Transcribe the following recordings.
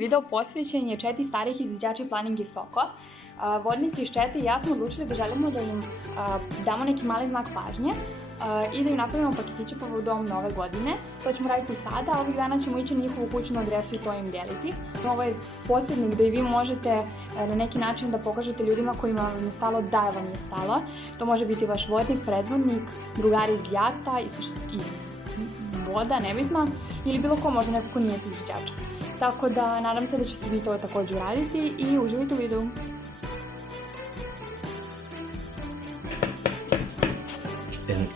video posvećen je četi starih izviđača Planinge Soko. Vodnici iz Čete i ja smo odlučili da želimo da im damo neki mali znak pažnje i da im napravimo paketiće povodom nove godine. To ćemo raditi sada, a ovih dana ćemo ići na njihovu kućnu adresu i to im deliti. Ovo je podsjetnik da i vi možete na neki način da pokažete ljudima kojima vam je stalo da vam je stalo. To može biti vaš vodnik, predvodnik, drugari iz jata, iz voda, nebitno, ili bilo ko, možda neko ko nije s izviđača. Tako da nadam se da ćete vi to također uraditi i uživajte u videu.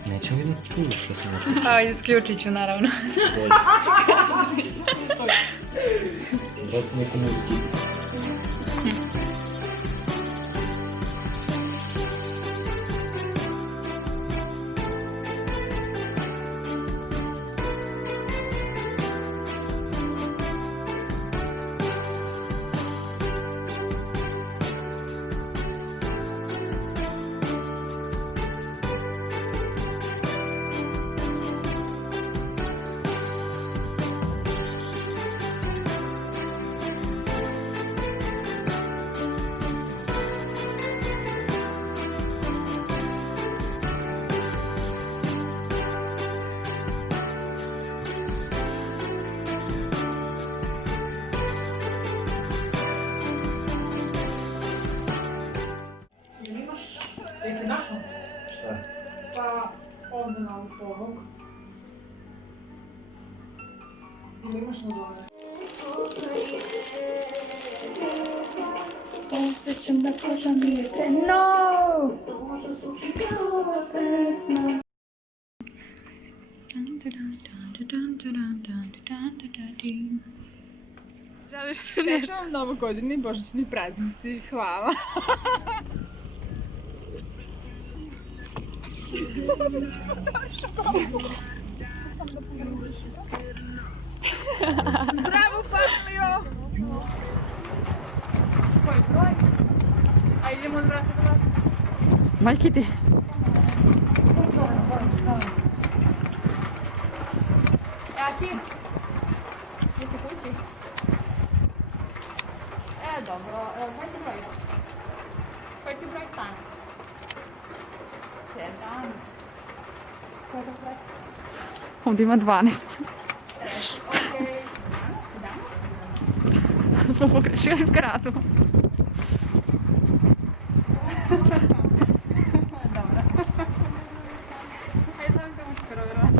Nećemo vidjeti čuti što se može. A, isključit ću, naravno. Baci neku muzikicu. Jesi našao? Šta? Pa ovdje na ovog. Ili imaš na dole? Osjećam da koža mi je no! Srećan vam Novu godinu i božićni praznici. Hvala. Zdravo, familijo! Koji broj? A idemo od vrata do vrata. Majke ti. Jaki? Jesi kući? Dobro. Koji ti broj? Koji ti broj stane? 7. Koji ti broj? Ovdje ima 12. Okej. Smo pogrešili zgradu. Dobro. Hajde zovem te uskoro, vjerovatno.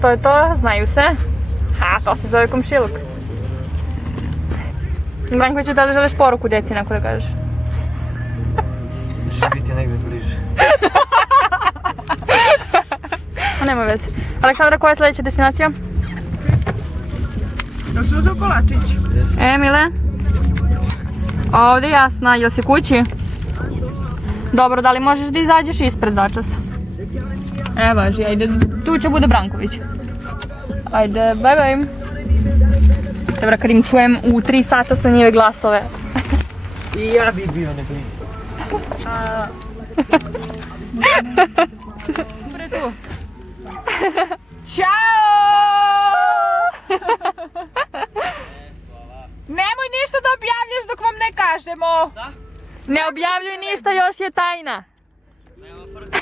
To je to, znaju se. A, to se zove komšiluk. Brankoviću, da li želiš poruku deci nakon da kažeš? Živite negdje bliže. Nema veze. Aleksandra, koja je sljedeća destinacija? Da su uzeo kolačić. Emile? Ovdje Jasna, jel si kući? Dobro, da li možeš da izađeš ispred začas? Evo, važi, ajde, tu će bude Branković. Ajde, bye bye. Dobro, kad im čujem u 3 sata sa njeve glasove. I ja bi bio ne brini. Pre tu. Ćao! Nemoj ništa da objavljaš dok vam ne kažemo. Da? Ne objavljuj ništa, još je tajna. Nema frka.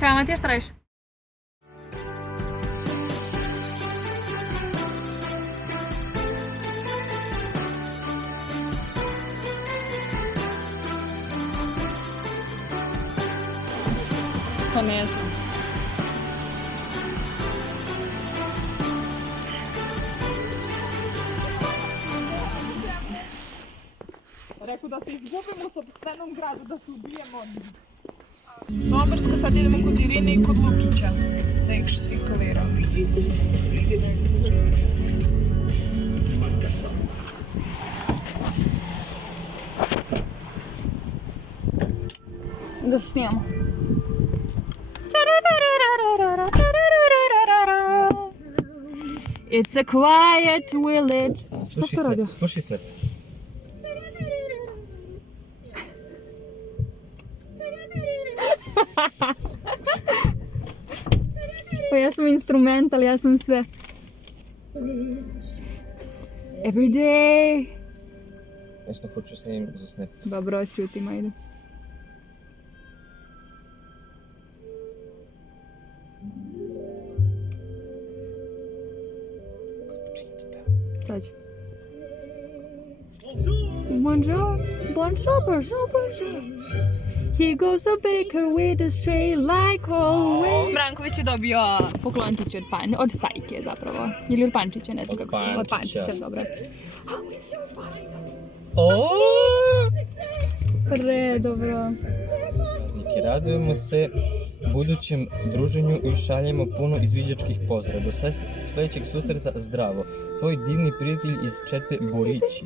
Čao Matija, šta radiš? To ne znam. Rekao da se izgubimo u sopstvenom gradu, da se ubijemo od njih. Sobarsko, sad idemo kod Irine i kod Lukića, da ih štiklira. Da se snijamo. It's a quiet village. Šta si radio? Slušaj snap. Pa ja sam instrumental, ja sam sve. Every day. Jasno hoću snimim za snap. Dobro, čutim, ajde. Sad ću. Bonjour, bonjour, bonjour, bonjour. He goes the baker with a tray like always. Branković je dobio poklončić od Stajke zapravo. Ili od Pančića, ne znam kako se. Od Pančića, dobro. How is your wife? Predobro. Niki, radujemo se budućem druženju i šaljemo puno izviđačkih pozdrava. Do sljedećeg susreta, zdravo. Tvoj divni prijatelj iz čete Borići.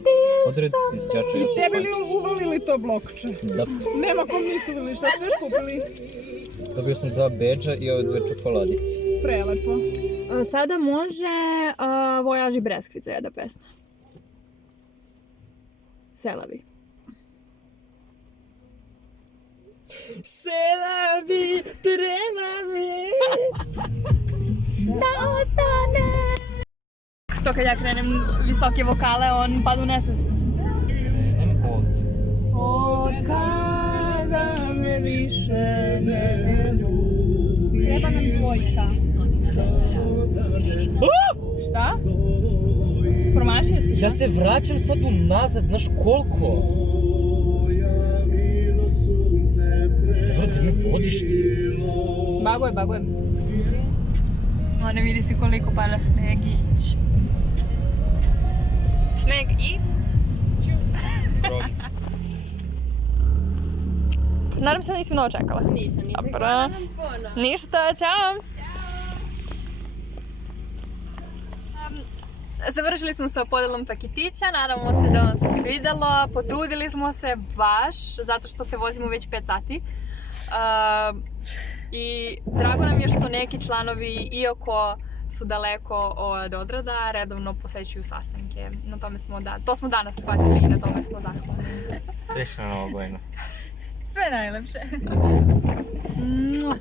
Odred izviđača Josipa. Tebi li uvalili to blokče? Da. Nema kom mislili, šta ste još kupili? Dobio sam 2 bedža i ove 2 čokoladice. Prelepo. Sada može Vojaži Breskvica jedna pesma. Selavi. Selavi, treba mi. Da ostane. To kad ja krenem visoke vokale, on pada u nesvest. Krenem Od kada me više ne ljubi. Treba nam dvojka. Šta? Promašio si? Ja se vraćam sad unazad, znaš koliko? Dobro, ti me vodiš ti. Bagujem. Ne vidi si koliko pada snegić. Sneg i? Nadam se da nisi mnogo čekala. Nisam. Dobro. Ništa, čao. Završili smo sa podelom paketića, nadamo se da vam se svidjelo. Potrudili smo se baš, zato što se vozimo već 5 sati. I drago nam je što neki članovi, iako su daleko od Odrada, redovno posećuju sastanke. To smo danas shvatili i na tome smo zahvalni. Srećna Nova godina. Sve najlepše. Mua.